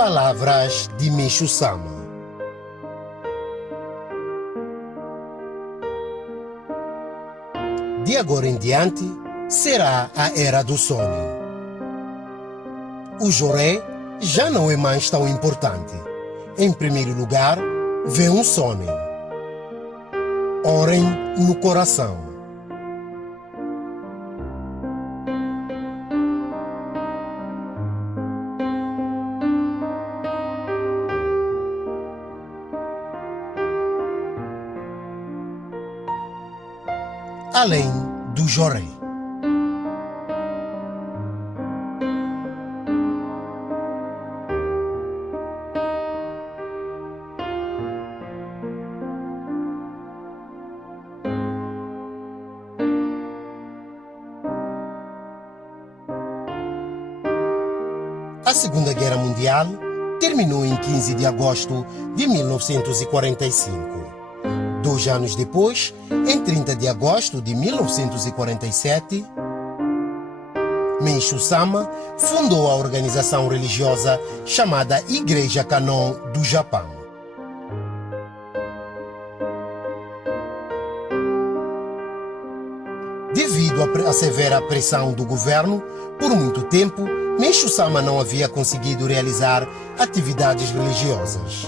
Palavras de Meixo Sama. De agora em diante, será a era do sonho. O joré já não é mais tão importante. Em primeiro lugar, vem um sonho. Orem no coração. Além do joré. A Segunda Guerra Mundial terminou em 15 de agosto de 1945. 2 anos depois, em 30 de agosto de 1947, Meixo Sama fundou a organização religiosa chamada Igreja Kanon do Japão. Devido à severa pressão do governo, por muito tempo, Meixo Sama não havia conseguido realizar atividades religiosas.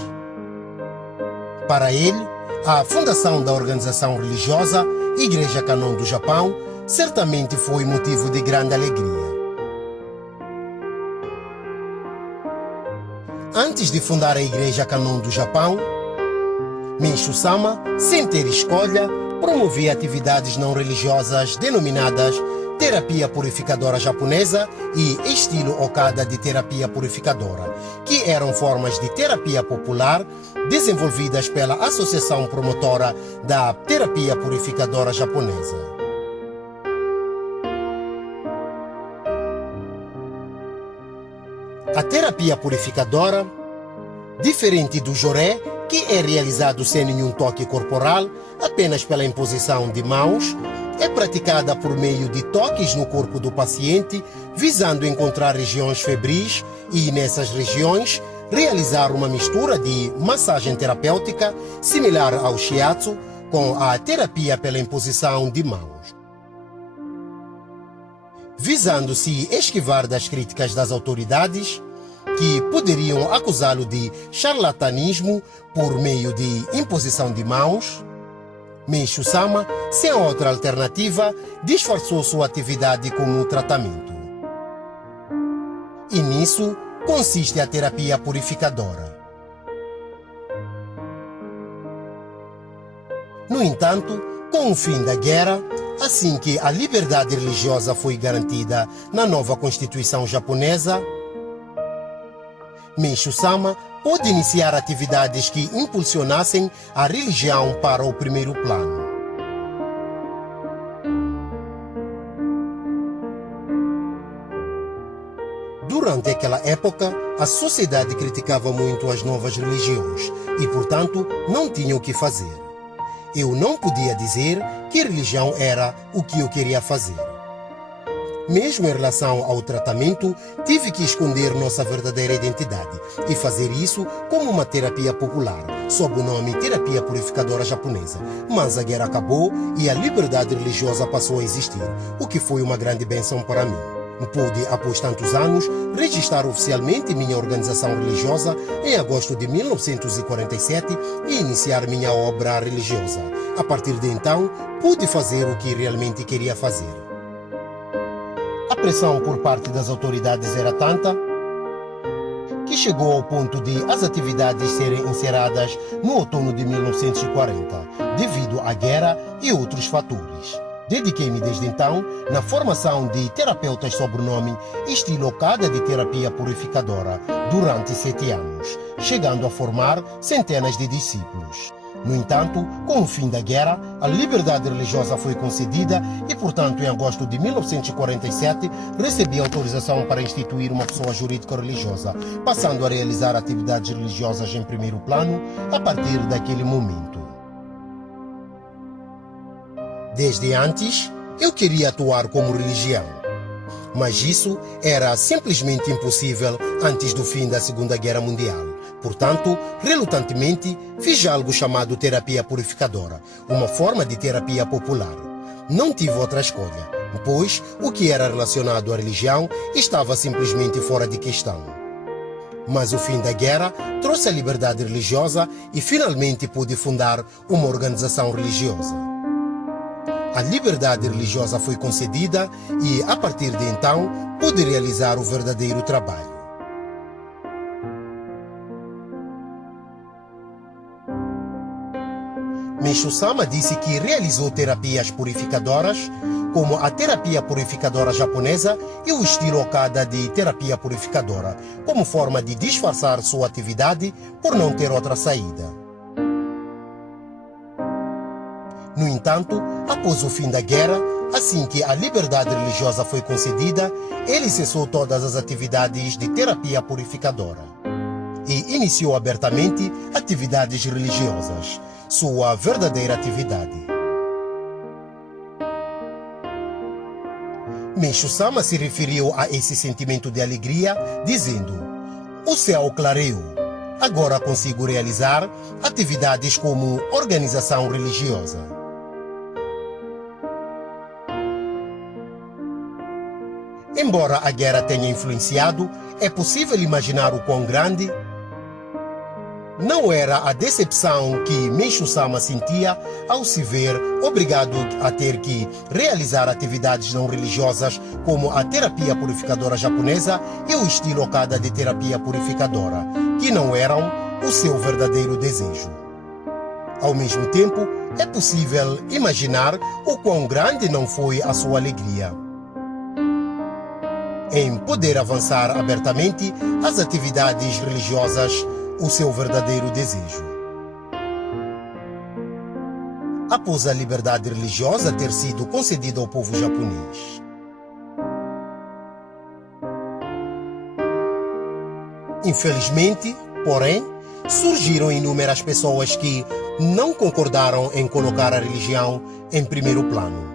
Para ele, a fundação da organização religiosa Igreja Kanon do Japão certamente foi motivo de grande alegria. Antes de fundar a Igreja Kanon do Japão, Meixo Sama, sem ter escolha, promovia atividades não religiosas denominadas terapia purificadora japonesa e estilo Okada de terapia purificadora, que eram formas de terapia popular desenvolvidas pela Associação Promotora da Terapia Purificadora Japonesa. A terapia purificadora, diferente do joré, que é realizado sem nenhum toque corporal, apenas pela imposição de mãos, é praticada por meio de toques no corpo do paciente, visando encontrar regiões febris e, nessas regiões, realizar uma mistura de massagem terapêutica similar ao shiatsu com a terapia pela imposição de mãos. Visando-se esquivar das críticas das autoridades, que poderiam acusá-lo de charlatanismo por meio de imposição de mãos, Meixo Sama, sem outra alternativa, disfarçou sua atividade como tratamento. E nisso consiste a terapia purificadora. No entanto, com o fim da guerra, assim que a liberdade religiosa foi garantida na nova Constituição japonesa, Meixo Sama pôde iniciar atividades que impulsionassem a religião para o primeiro plano. Durante aquela época, a sociedade criticava muito as novas religiões e, portanto, não tinha o que fazer. Eu não podia dizer que religião era o que eu queria fazer. Mesmo em relação ao tratamento, tive que esconder nossa verdadeira identidade e fazer isso como uma terapia popular, sob o nome Terapia Purificadora Japonesa. Mas a guerra acabou e a liberdade religiosa passou a existir, o que foi uma grande bênção para mim. Pude, após tantos anos, registrar oficialmente minha organização religiosa em agosto de 1947 e iniciar minha obra religiosa. A partir de então, pude fazer o que realmente queria fazer. A pressão por parte das autoridades era tanta que chegou ao ponto de as atividades serem encerradas no outono de 1940, devido à guerra e outros fatores. Dediquei-me desde então na formação de terapeutas sob o nome Estilo Okada de Terapia Purificadora durante 7 anos, chegando a formar centenas de discípulos. No entanto, com o fim da guerra, a liberdade religiosa foi concedida e, portanto, em agosto de 1947, recebi autorização para instituir uma pessoa jurídica religiosa, passando a realizar atividades religiosas em primeiro plano a partir daquele momento. Desde antes, eu queria atuar como religião. Mas isso era simplesmente impossível antes do fim da Segunda Guerra Mundial. Portanto, relutantemente, fiz algo chamado terapia purificadora, uma forma de terapia popular. Não tive outra escolha, pois o que era relacionado à religião estava simplesmente fora de questão. Mas o fim da guerra trouxe a liberdade religiosa e finalmente pude fundar uma organização religiosa. A liberdade religiosa foi concedida e, a partir de então, pude realizar o verdadeiro trabalho. Meishu Sama disse que realizou terapias purificadoras, como a terapia purificadora japonesa e o estilo Okada de terapia purificadora, como forma de disfarçar sua atividade por não ter outra saída. No entanto, após o fim da guerra, assim que a liberdade religiosa foi concedida, ele cessou todas as atividades de terapia purificadora e iniciou abertamente atividades religiosas, sua verdadeira atividade. Meishu Sama se referiu a esse sentimento de alegria, dizendo: "O céu clareou. Agora consigo realizar atividades como organização religiosa." Embora a guerra tenha influenciado, é possível imaginar o quão grande não era a decepção que Meishu Sama sentia ao se ver obrigado a ter que realizar atividades não religiosas como a terapia purificadora japonesa e o estilo Okada de terapia purificadora, que não eram o seu verdadeiro desejo. Ao mesmo tempo, é possível imaginar o quão grande não foi a sua alegria em poder avançar abertamente as atividades religiosas, o seu verdadeiro desejo. Após a liberdade religiosa ter sido concedida ao povo japonês. Infelizmente, porém, surgiram inúmeras pessoas que não concordaram em colocar a religião em primeiro plano.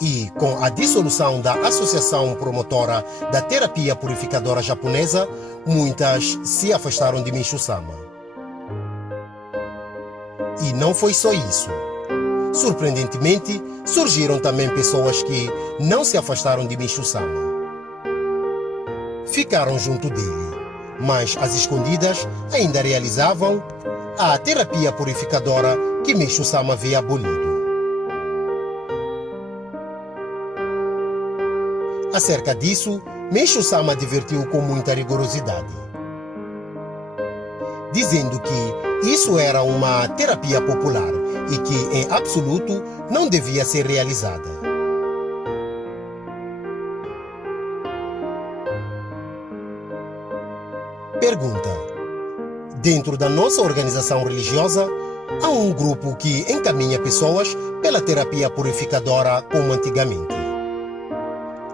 E, com a dissolução da Associação Promotora da Terapia Purificadora Japonesa, muitas se afastaram de Meishu Sama. E não foi só isso. Surpreendentemente, surgiram também pessoas que não se afastaram de Meishu Sama. Ficaram junto dele, mas às escondidas ainda realizavam a terapia purificadora que Meishu Sama havia abolido. Acerca disso, Meishu Sama advertiu com muita rigorosidade, dizendo que isso era uma terapia popular e que, em absoluto, não devia ser realizada. Pergunta: dentro da nossa organização religiosa, há um grupo que encaminha pessoas pela terapia purificadora como antigamente.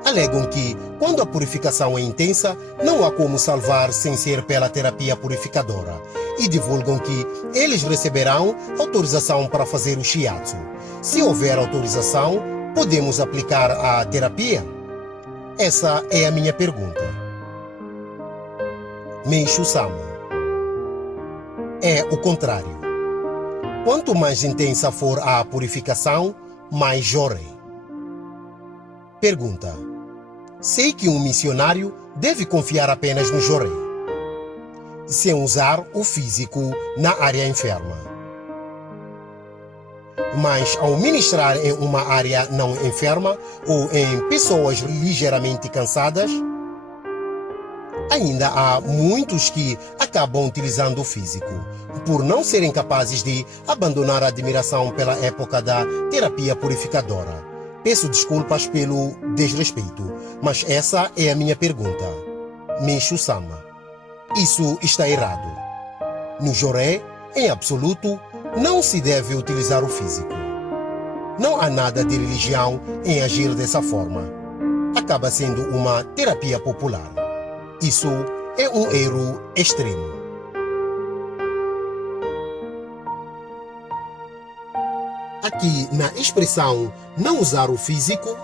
Alegam que, quando a purificação é intensa, não há como salvar sem ser pela terapia purificadora e divulgam que eles receberão autorização para fazer o shiatsu. Se houver autorização, podemos aplicar a terapia? Essa é a minha pergunta. Meishu Sama: é o contrário. Quanto mais intensa for a purificação, mais jorei. Pergunta: sei que um missionário deve confiar apenas no jorei, sem usar o físico na área enferma. Mas ao ministrar em uma área não enferma ou em pessoas ligeiramente cansadas, ainda há muitos que acabam utilizando o físico, por não serem capazes de abandonar a admiração pela época da terapia purificadora. Peço desculpas pelo desrespeito, mas essa é a minha pergunta. Meishu Sama: isso está errado. No jorei, em absoluto, não se deve utilizar o físico. Não há nada de religião em agir dessa forma. Acaba sendo uma terapia popular. Isso é um erro extremo. Aqui, na expressão não usar o físico,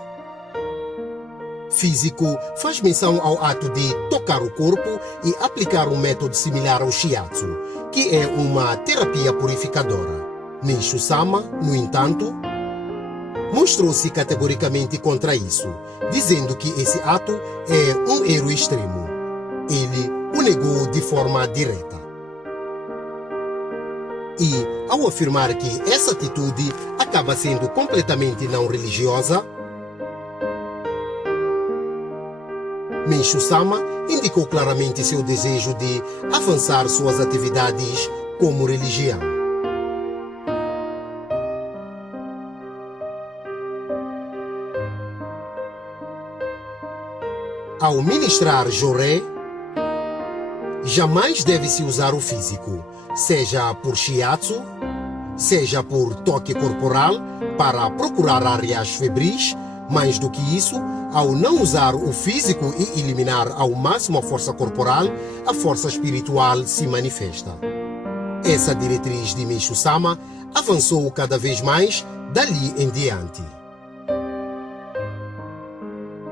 Físico faz menção ao ato de tocar o corpo e aplicar um método similar ao shiatsu, que é uma terapia purificadora. Meishu Sama, no entanto, mostrou-se categoricamente contra isso, dizendo que esse ato é um erro extremo. Ele o negou de forma direta. E, ao afirmar que essa atitude acaba sendo completamente não religiosa, Meishu Sama indicou claramente seu desejo de avançar suas atividades como religião. Ao ministrar Joré, jamais deve-se usar o físico, seja por shiatsu, seja por toque corporal para procurar áreas febris. Mais do que isso, ao não usar o físico e eliminar ao máximo a força corporal, a força espiritual se manifesta. Essa diretriz de Meishu Sama avançou cada vez mais dali em diante.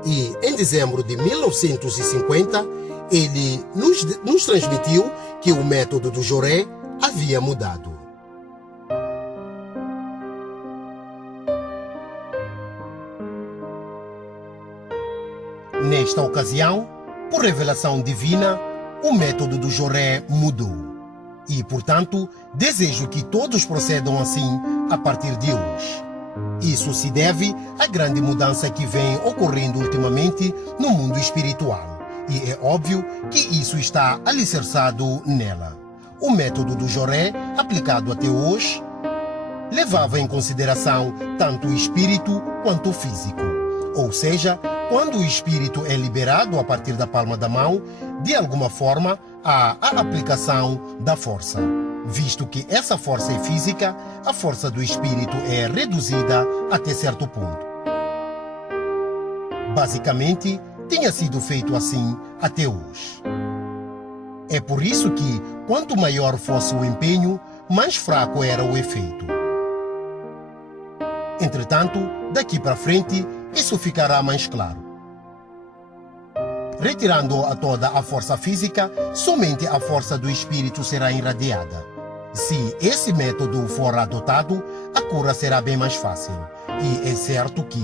E, em dezembro de 1950, ele nos transmitiu que o método do Joré havia mudado. Nesta ocasião, por revelação divina, o método do Joré mudou. E, portanto, desejo que todos procedam assim a partir de hoje. Isso se deve à grande mudança que vem ocorrendo ultimamente no mundo espiritual. E é óbvio que isso está alicerçado nela. O método do Joré, aplicado até hoje, levava em consideração tanto o espírito quanto o físico. Ou seja, quando o espírito é liberado a partir da palma da mão, de alguma forma há a aplicação da força. Visto que essa força é física, a força do espírito é reduzida até certo ponto. Basicamente, tinha sido feito assim até hoje. É por isso que, quanto maior fosse o empenho, mais fraco era o efeito. Entretanto, daqui para frente, isso ficará mais claro. Retirando a toda a força física, somente a força do espírito será irradiada. Se esse método for adotado, a cura será bem mais fácil. E é certo que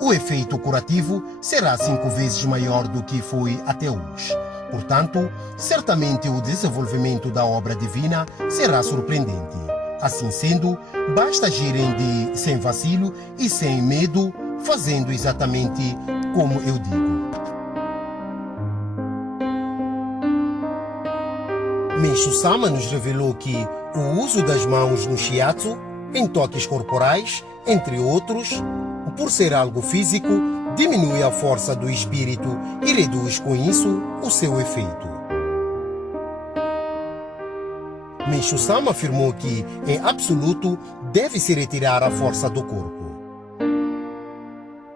o efeito curativo será 5 vezes maior do que foi até hoje. Portanto, certamente o desenvolvimento da obra divina será surpreendente. Assim sendo, basta agirem sem vacilo e sem medo, fazendo exatamente como eu digo. Meishu Sama nos revelou que o uso das mãos no shiatsu, em toques corporais, entre outros, por ser algo físico, diminui a força do espírito e reduz com isso o seu efeito. Meishu Sama afirmou que, em absoluto, deve-se retirar a força do corpo.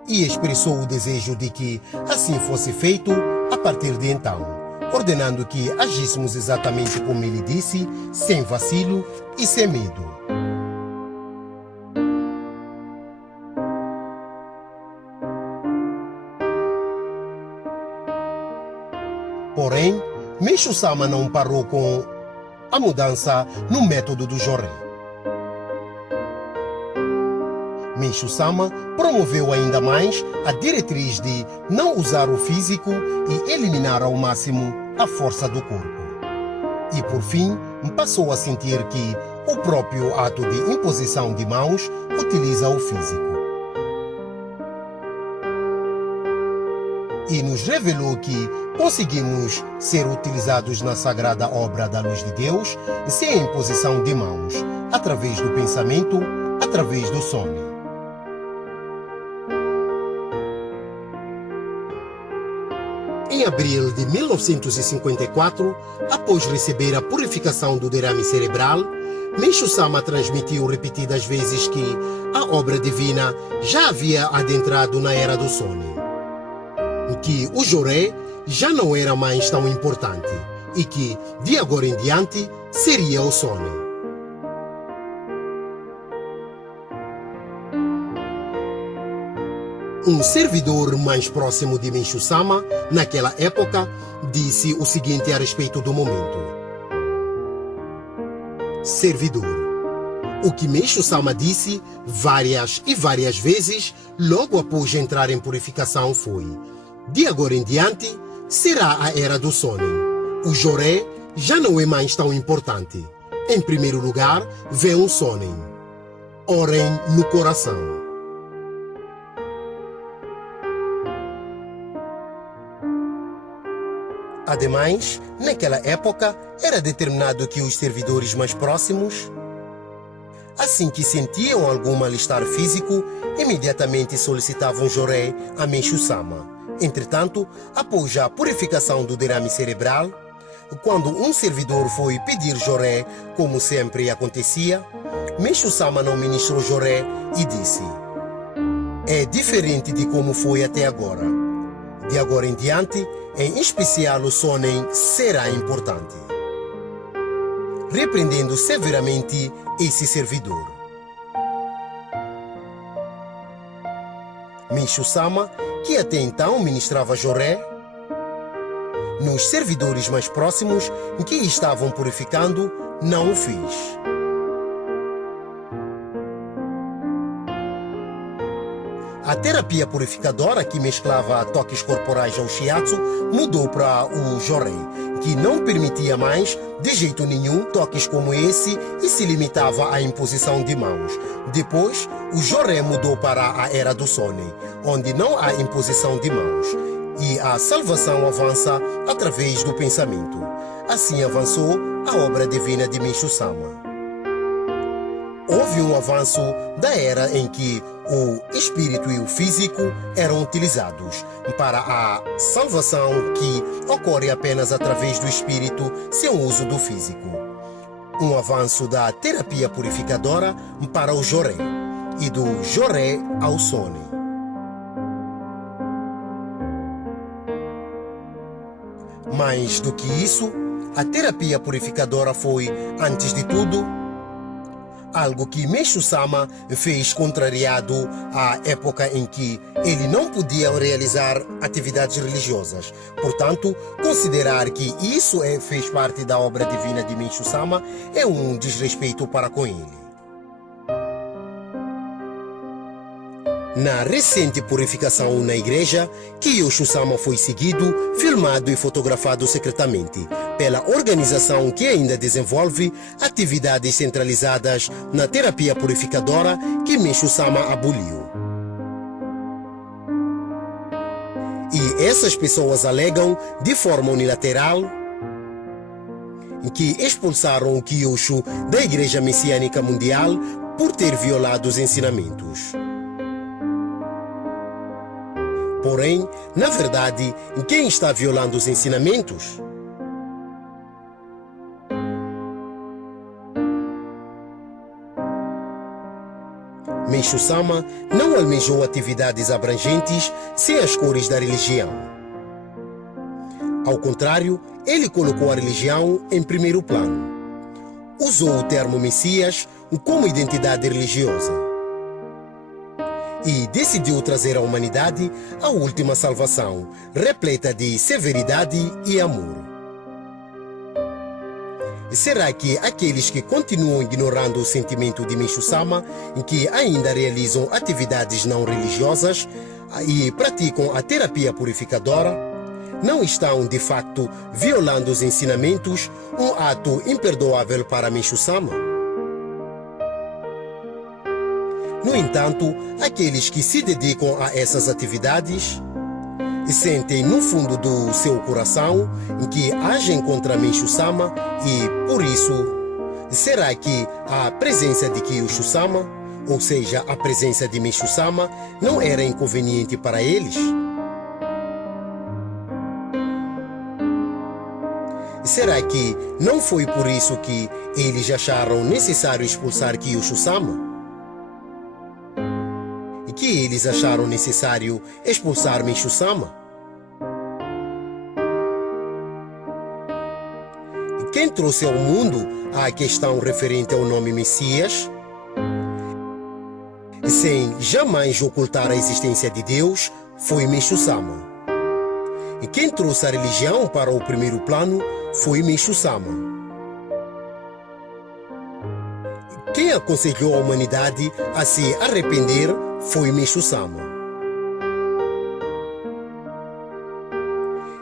E expressou o desejo de que assim fosse feito a partir de então, ordenando que agíssemos exatamente como ele disse, sem vacilo e sem medo. Porém, Meishu Sama não parou com a mudança no método do Joré. Meishu Sama promoveu ainda mais a diretriz de não usar o físico e eliminar ao máximo a força do corpo. E por fim, passou a sentir que o próprio ato de imposição de mãos utiliza o físico. E nos revelou que conseguimos ser utilizados na sagrada obra da luz de Deus sem a imposição de mãos, através do pensamento, através do sonho. Em abril de 1954, após receber a purificação do derrame cerebral, Meishu Sama transmitiu repetidas vezes que a obra divina já havia adentrado na era do sono, que o Joré já não era mais tão importante e que, de agora em diante, seria o sono. Um servidor mais próximo de Meishu-sama, naquela época, disse o seguinte a respeito do momento. Servidor. O que Meishu-sama disse várias e várias vezes, logo após entrar em purificação, foi: de agora em diante, será a era do Sonen. O Joré já não é mais tão importante. Em primeiro lugar, vem um Sonen. Orem no coração. Ademais, naquela época, era determinado que os servidores mais próximos, assim que sentiam algum mal-estar físico, imediatamente solicitavam Joré a Meishu-sama. Entretanto, após a purificação do derrame cerebral, quando um servidor foi pedir Joré, como sempre acontecia, Meishu-sama não ministrou Joré e disse: é diferente de como foi até agora. De agora em diante, em especial o Sonen será importante. Repreendendo severamente esse servidor. Meishu-sama, que até então ministrava Joré, nos servidores mais próximos que estavam purificando, não o fez. A terapia purificadora, que mesclava toques corporais ao shiatsu, mudou para o Joré, que não permitia mais, de jeito nenhum, toques como esse e se limitava à imposição de mãos. Depois, o Joré mudou para a era do Sonen, onde não há imposição de mãos, e a salvação avança através do pensamento. Assim avançou a obra divina de Meishu-sama. Houve um avanço da era em que o espírito e o físico eram utilizados para a salvação que ocorre apenas através do espírito sem o uso do físico. Um avanço da terapia purificadora para o Joré e do Joré ao Sonen. Mais do que isso, a terapia purificadora foi, antes de tudo, algo que Meishu-sama fez contrariado à época em que ele não podia realizar atividades religiosas. Portanto, considerar que isso fez parte da obra divina de Meishu-sama é um desrespeito para com ele. Na recente purificação na igreja, Kyosho-sama foi seguido, filmado e fotografado secretamente pela organização que ainda desenvolve atividades centralizadas na terapia purificadora que Meishu-sama aboliu. E essas pessoas alegam, de forma unilateral, que expulsaram o Kyosho da Igreja Messiânica Mundial por ter violado os ensinamentos. Porém, na verdade, quem está violando os ensinamentos? Meishu-sama não almejou atividades abrangentes sem as cores da religião. Ao contrário, ele colocou a religião em primeiro plano. Usou o termo Messias como identidade religiosa. E decidiu trazer à humanidade a última salvação, repleta de severidade e amor. Será que aqueles que continuam ignorando o sentimento de Meishu-sama, que ainda realizam atividades não religiosas e praticam a terapia purificadora, não estão de facto violando os ensinamentos, um ato imperdoável para Meishu-sama? No entanto, aqueles que se dedicam a essas atividades sentem no fundo do seu coração que agem contra Meishu-sama e, por isso, será que a presença de Kyosho-sama, ou seja, a presença de Meishu-sama, não era inconveniente para eles? Será que não foi por isso que eles acharam necessário expulsar Kyosho-sama? Que eles acharam necessário expulsar Meishu-sama? Quem trouxe ao mundo a questão referente ao nome Messias sem jamais ocultar a existência de Deus, foi Meixo Sama. E quem trouxe a religião para o primeiro plano foi Meixo Sama. Quem aconselhou a humanidade a se arrepender foi Meixo Sama.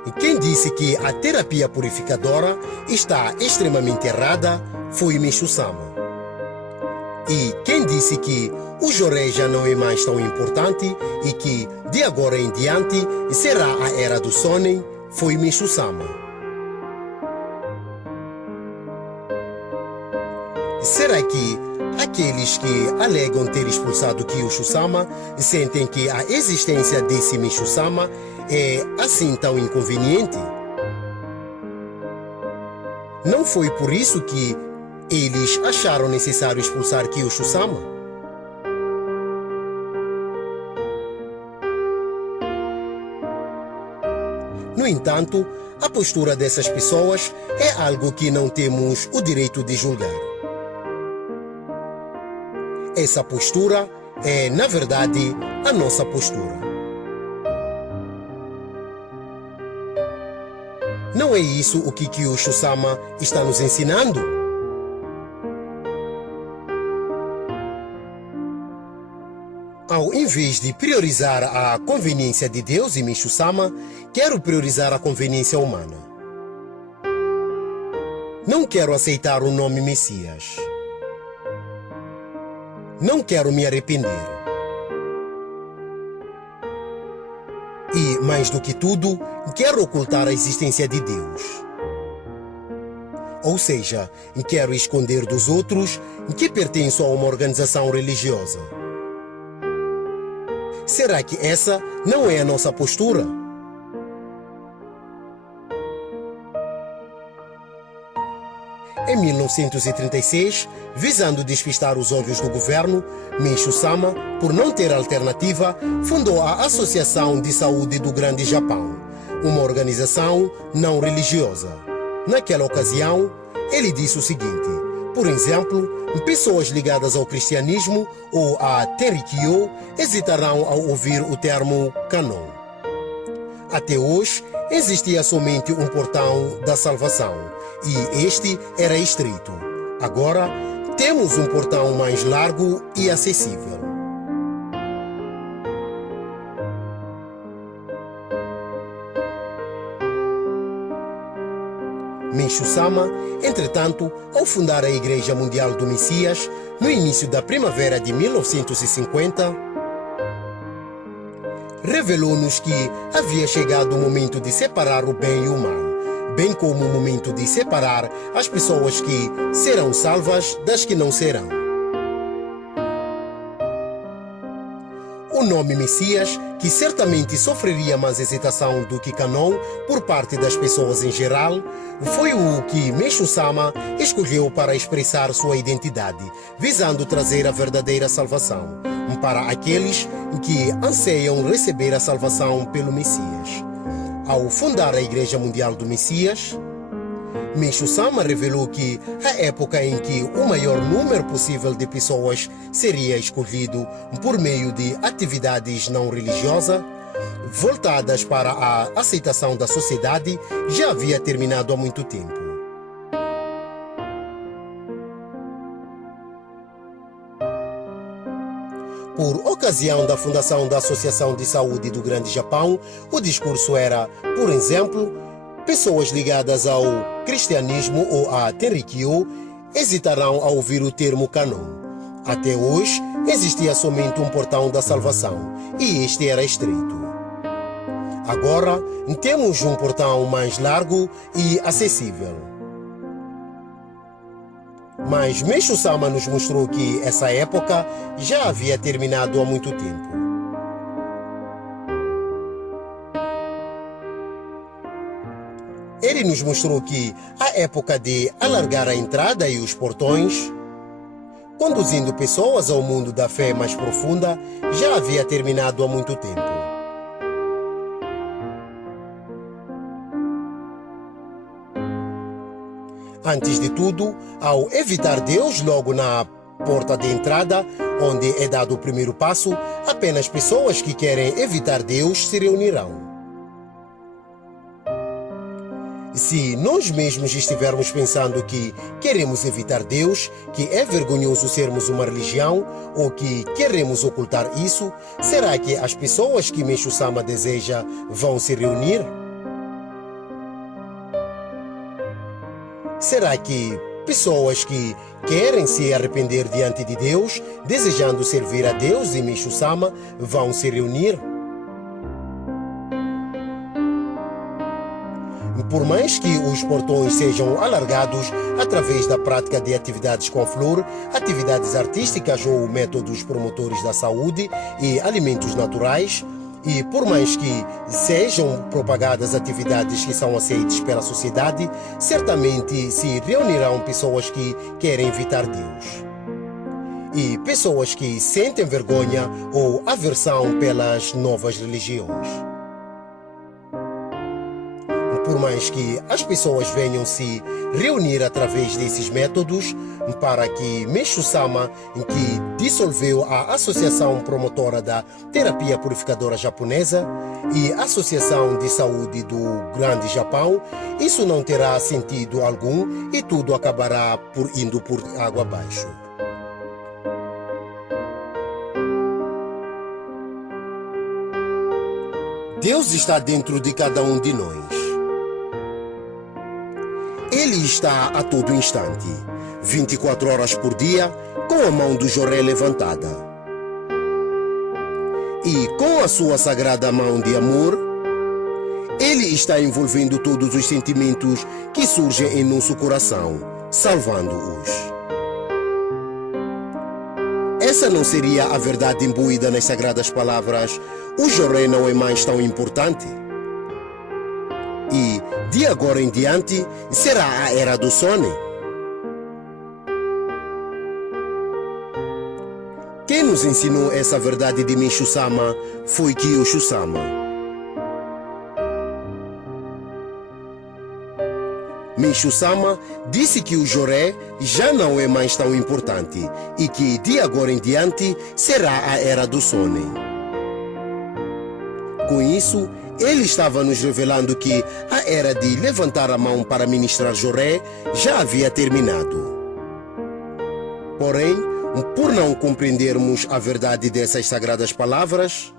E quem disse que a terapia purificadora está extremamente errada foi Meixo Sama. E quem disse que o joré já não é mais tão importante e que de agora em diante será a era do sonen foi Meixo Sama. Será que aqueles que alegam ter expulsado Kyosho Sama sentem que a existência desse Meixo Sama é assim tão inconveniente? Não foi por isso que eles acharam necessário expulsar Kyosho Sama? No entanto, a postura dessas pessoas é algo que não temos o direito de julgar. Essa postura é, na verdade, a nossa postura. Não é isso o que Kyosho Sama está nos ensinando? Ao invés de priorizar a conveniência de Deus e Meixo Sama, quero priorizar a conveniência humana. Não quero aceitar o nome Messias. Não quero me arrepender. E, mais do que tudo, quero ocultar a existência de Deus. Ou seja, quero esconder dos outros que pertenço a uma organização religiosa. Será que essa não é a nossa postura? Em 1936, visando despistar os olhos do governo, Meixo Sama, por não ter alternativa, fundou a Associação de Saúde do Grande Japão, uma organização não religiosa. Naquela ocasião, ele disse o seguinte: por exemplo, pessoas ligadas ao cristianismo ou a Tenrikyo hesitarão ao ouvir o termo Kanon. Até hoje, existia somente um portão da salvação, e este era estreito. Agora, temos um portão mais largo e acessível. Meixo Sama, entretanto, ao fundar a Igreja Mundial do Messias, no início da primavera de 1950, revelou-nos que havia chegado o momento de separar o bem e o mal, bem como o momento de separar as pessoas que serão salvas das que não serão. O nome Messias, que certamente sofreria mais hesitação do que Kanon por parte das pessoas em geral, foi o que Meixo Sama escolheu para expressar sua identidade, visando trazer a verdadeira salvação para aqueles que anseiam receber a salvação pelo Messias. Ao fundar a Igreja Mundial do Messias, Meixo Sama revelou que a época em que o maior número possível de pessoas seria escolhido por meio de atividades não religiosas, voltadas para a aceitação da sociedade, já havia terminado há muito tempo. Por ocasião da fundação da Associação de Saúde do Grande Japão, o discurso era, por exemplo, pessoas ligadas ao cristianismo ou a Tenrikyo hesitarão a ouvir o termo Kanon. Até hoje, existia somente um portão da salvação, e este era estreito. Agora, temos um portão mais largo e acessível. Mas Meixo Sama nos mostrou que essa época já havia terminado há muito tempo. Ele nos mostrou que a época de alargar a entrada e os portões, conduzindo pessoas ao mundo da fé mais profunda, já havia terminado há muito tempo. Antes de tudo, ao evitar Deus logo na porta de entrada, onde é dado o primeiro passo, apenas pessoas que querem evitar Deus se reunirão. Se nós mesmos estivermos pensando que queremos evitar Deus, que é vergonhoso sermos uma religião ou que queremos ocultar isso, será que as pessoas que Meixo Sama deseja vão se reunir? Será que pessoas que querem se arrepender diante de Deus, desejando servir a Deus e Meixo Sama, vão se reunir? Por mais que os portões sejam alargados através da prática de atividades com flor, atividades artísticas ou métodos promotores da saúde e alimentos naturais, e por mais que sejam propagadas atividades que são aceitas pela sociedade, certamente se reunirão pessoas que querem evitar Deus. E pessoas que sentem vergonha ou aversão pelas novas religiões. Por mais que as pessoas venham se reunir através desses métodos, para que Meixo Sama, que dissolveu a Associação Promotora da Terapia Purificadora Japonesa e a Associação de Saúde do Grande Japão, isso não terá sentido algum e tudo acabará indo por água abaixo. Deus está dentro de cada um de nós. Ele está a todo instante, 24 horas por dia, com a mão do Joré levantada. E com a sua sagrada mão de amor, Ele está envolvendo todos os sentimentos que surgem em nosso coração, salvando-os. Essa não seria a verdade imbuída nas sagradas palavras: o Joré não é mais tão importante? E, de agora em diante, será a Era do Sonen? Quem nos ensinou essa verdade de Meixo Sama foi Kyosho Sama. Meixo Sama disse que o Joré já não é mais tão importante e que, de agora em diante, será a Era do Sonen. Com isso, ele estava nos revelando que a era de levantar a mão para ministrar Joré já havia terminado. Porém, por não compreendermos a verdade dessas sagradas palavras,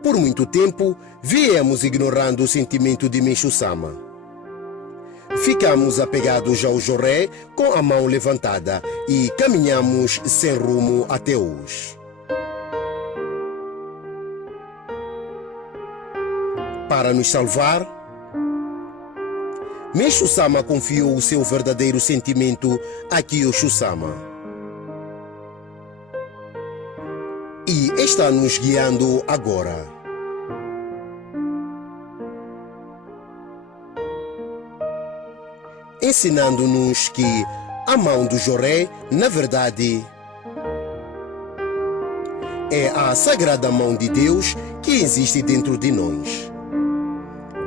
por muito tempo viemos ignorando o sentimento de Meixo Sama. Ficamos apegados ao Joré com a mão levantada e caminhamos sem rumo até hoje. Para nos salvar, Meixo Sama confiou o seu verdadeiro sentimento a Kyosho Sama. E está nos guiando agora. Ensinando-nos que a mão do Joré, na verdade, é a sagrada mão de Deus que existe dentro de nós.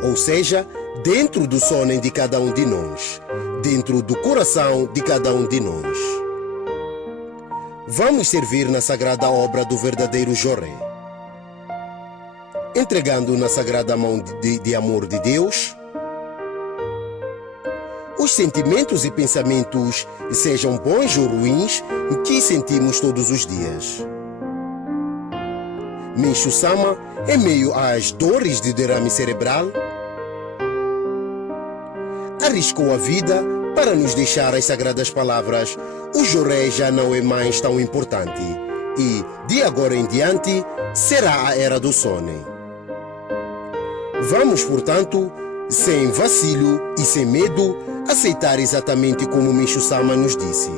Ou seja, dentro do sonen de cada um de nós, dentro do coração de cada um de nós. Vamos servir na sagrada obra do verdadeiro Joré, entregando na sagrada mão de amor de Deus os sentimentos e pensamentos, sejam bons ou ruins, que sentimos todos os dias. Meixo Sama, em meio às dores de derrame cerebral, arriscou a vida para nos deixar as sagradas palavras: o Joré já não é mais tão importante e, de agora em diante, será a Era do Sonen. Vamos, portanto, sem vacilo e sem medo, aceitar exatamente como Meixo Sama nos disse,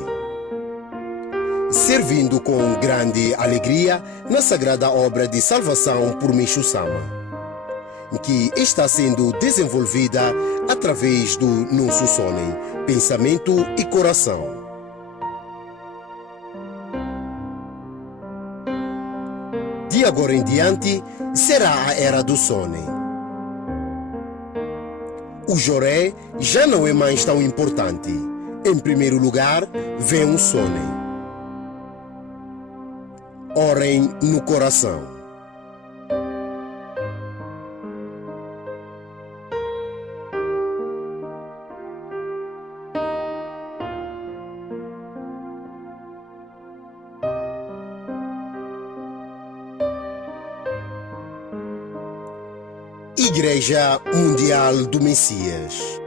servindo com grande alegria na sagrada obra de salvação por Meixo Sama, que está sendo desenvolvida através do nosso sonen, pensamento e coração. De agora em diante, será a Era do Sonen. O Joré já não é mais tão importante. Em primeiro lugar, vem o sonen. Orem no coração. Igreja Mundial do Messias.